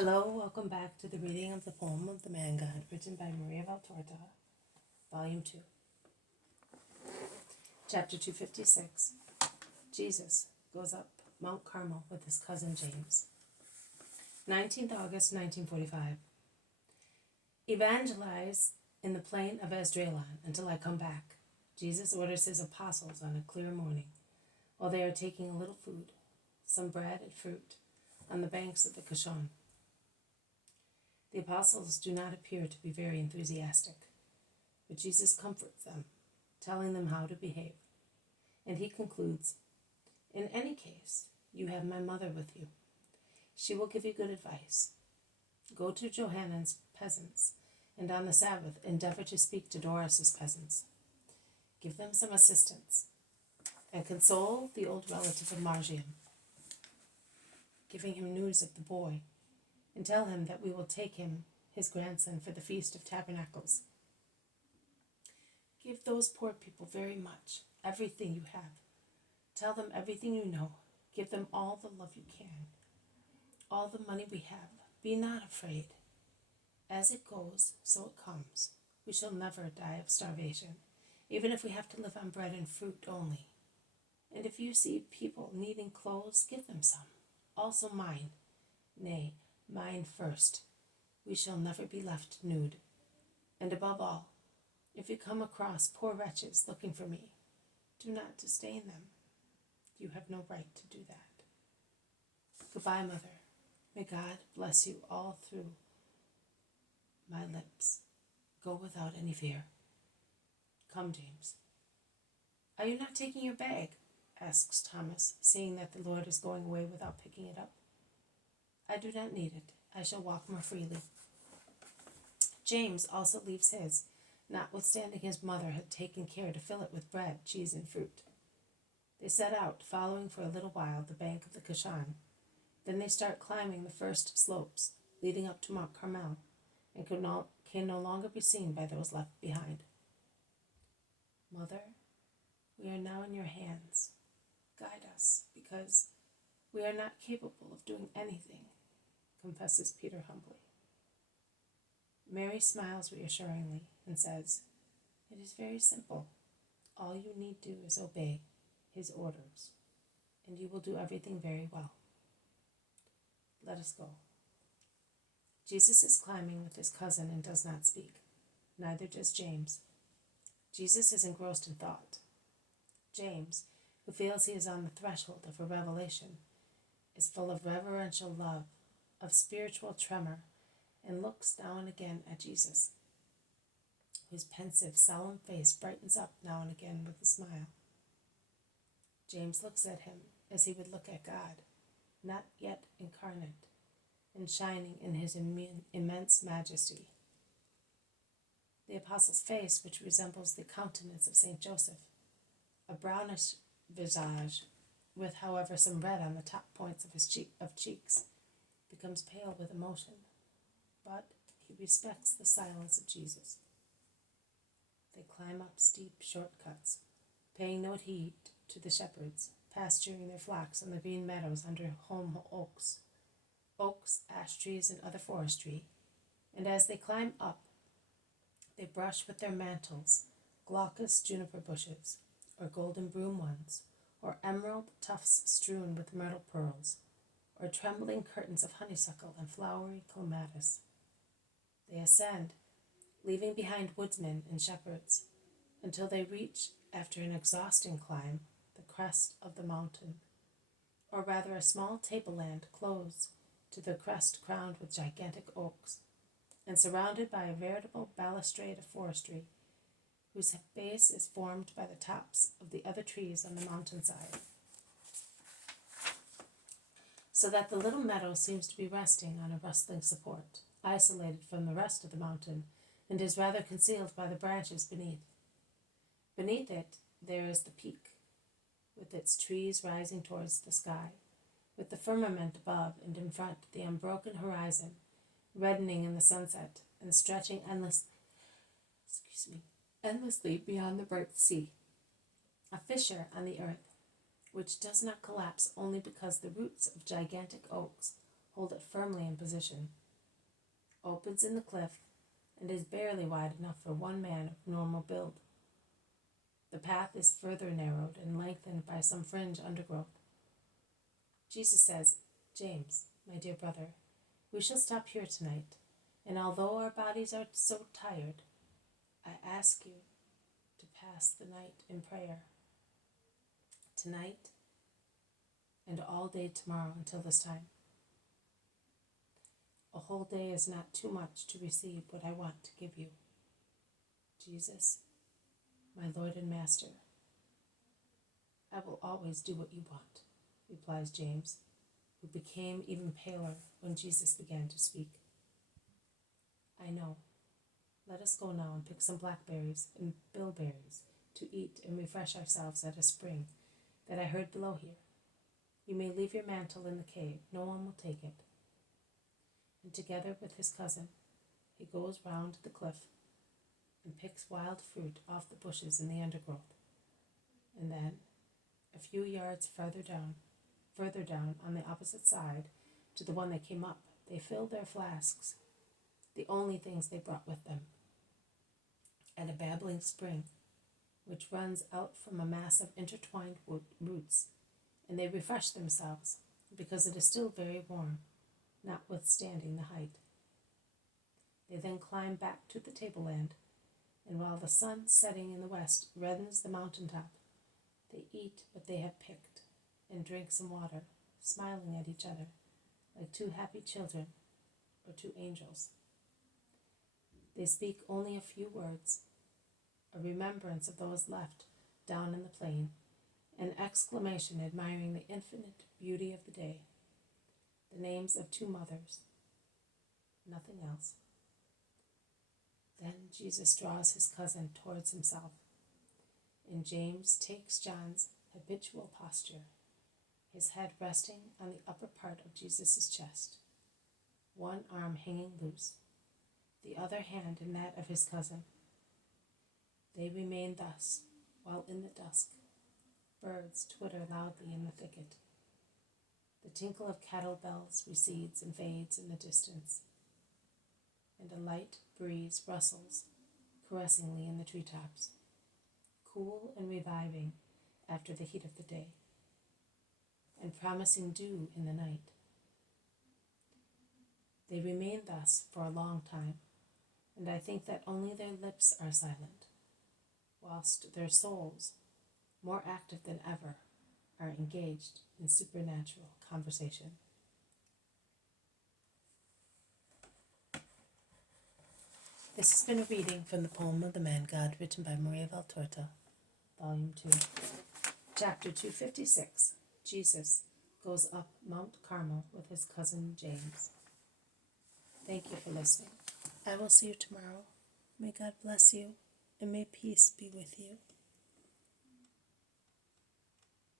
Hello, welcome back to the reading of the poem of the Man God, written by Maria Valtorta, Volume 2. Chapter 256. Jesus goes up Mount Carmel with his cousin James. 19th August 1945. Evangelize in the plain of Esdraelon until I come back. Jesus orders his apostles on a clear morning, while they are taking a little food, some bread and fruit, on the banks of the Kishon. The apostles do not appear to be very enthusiastic, but Jesus comforts them, telling them how to behave. And he concludes, "In any case, you have my mother with you. She will give you good advice. Go to Johannan's peasants, and on the Sabbath endeavor to speak to Doris's peasants. Give them some assistance, and console the old relative of Margium, giving him news of the boy, and tell him that we will take him, his grandson, for the Feast of Tabernacles. Give those poor people very much, everything you have. Tell them everything you know. Give them all the love you can, all the money we have. Be not afraid. As it goes, so it comes. We shall never die of starvation, even if we have to live on bread and fruit only. And if you see people needing clothes, give them some. Also mine. Nay, mine first. We shall never be left nude. And above all, if you come across poor wretches looking for me, do not disdain them. You have no right to do that. Goodbye, Mother. May God bless you all through my lips. Go without any fear. Come, James." "Are you not taking your bag?" asks Thomas, seeing that the Lord is going away without picking it up. "I do not need it. I shall walk more freely." James also leaves his, notwithstanding his mother had taken care to fill it with bread, cheese, and fruit. They set out, following for a little while the bank of the Kishon. Then they start climbing the first slopes, leading up to Mount Carmel, and can no longer be seen by those left behind. "Mother, we are now in your hands. Guide us, because we are not capable of doing anything," confesses Peter humbly. Mary smiles reassuringly and says, "It is very simple. All you need do is obey his orders, and you will do everything very well. Let us go." Jesus is climbing with his cousin and does not speak. Neither does James. Jesus is engrossed in thought. James, who feels he is on the threshold of a revelation, is full of reverential love, of spiritual tremor, and looks now and again at Jesus, whose pensive, solemn face brightens up now and again with a smile. James looks at him as he would look at God, not yet incarnate, and shining in his immense majesty. The apostle's face, which resembles the countenance of Saint Joseph, a brownish visage, with, however, some red on the top points of his cheeks, becomes pale with emotion, but he respects the silence of Jesus. They climb up steep shortcuts, paying no heed to the shepherds, pasturing their flocks on the green meadows under holm oaks, ash trees, and other forestry, and as they climb up, they brush with their mantles glaucous juniper bushes, or golden broom ones, or emerald tufts strewn with myrtle pearls, or trembling curtains of honeysuckle and flowery clematis. They ascend, leaving behind woodsmen and shepherds, until they reach, after an exhausting climb, the crest of the mountain, or rather a small tableland close to the crest crowned with gigantic oaks, and surrounded by a veritable balustrade of forestry, whose base is formed by the tops of the other trees on the mountainside, so that the little meadow seems to be resting on a rustling support, isolated from the rest of the mountain, and is rather concealed by the branches beneath. Beneath it there is the peak, with its trees rising towards the sky, with the firmament above, and in front the unbroken horizon, reddening in the sunset and stretching endlessly beyond the bright sea. A fissure on the earth, which does not collapse only because the roots of gigantic oaks hold it firmly in position, opens in the cliff, and is barely wide enough for one man of normal build. The path is further narrowed and lengthened by some fringe undergrowth. Jesus says, "James, my dear brother, we shall stop here tonight, and although our bodies are so tired, I ask you to pass the night in prayer. Tonight and all day tomorrow until this time. A whole day is not too much to receive what I want to give you. Jesus, my Lord and Master." "I will always do what you want," replies James, who became even paler when Jesus began to speak. "I know. Let us go now and pick some blackberries and bilberries to eat and refresh ourselves at a spring that I heard below here. You may leave your mantle in the cave. No one will take it." And together with his cousin, he goes round the cliff and picks wild fruit off the bushes in the undergrowth. And then, a few yards further down on the opposite side to the one they came up, they filled their flasks, the only things they brought with them, at a babbling spring, which runs out from a mass of intertwined roots, and they refresh themselves, because it is still very warm, notwithstanding the height. They then climb back to the tableland, and while the sun setting in the west reddens the mountaintop, they eat what they have picked and drink some water, smiling at each other like two happy children or two angels. They speak only a few words, a remembrance of those left down in the plain, an exclamation admiring the infinite beauty of the day, the names of two mothers, nothing else. Then Jesus draws his cousin towards himself, and James takes John's habitual posture, his head resting on the upper part of Jesus' chest, one arm hanging loose, the other hand in that of his cousin. They remain thus, while in the dusk, birds twitter loudly in the thicket. The tinkle of cattle bells recedes and fades in the distance, and a light breeze rustles caressingly in the treetops, cool and reviving after the heat of the day, and promising dew in the night. They remain thus for a long time, and I think that only their lips are silent, whilst their souls, more active than ever, are engaged in supernatural conversation. This has been a reading from the poem of the Man God, written by Maria Valtorta, Volume 2. Chapter 256, Jesus goes up Mount Carmel with his cousin James. Thank you for listening. I will see you tomorrow. May God bless you, and may peace be with you.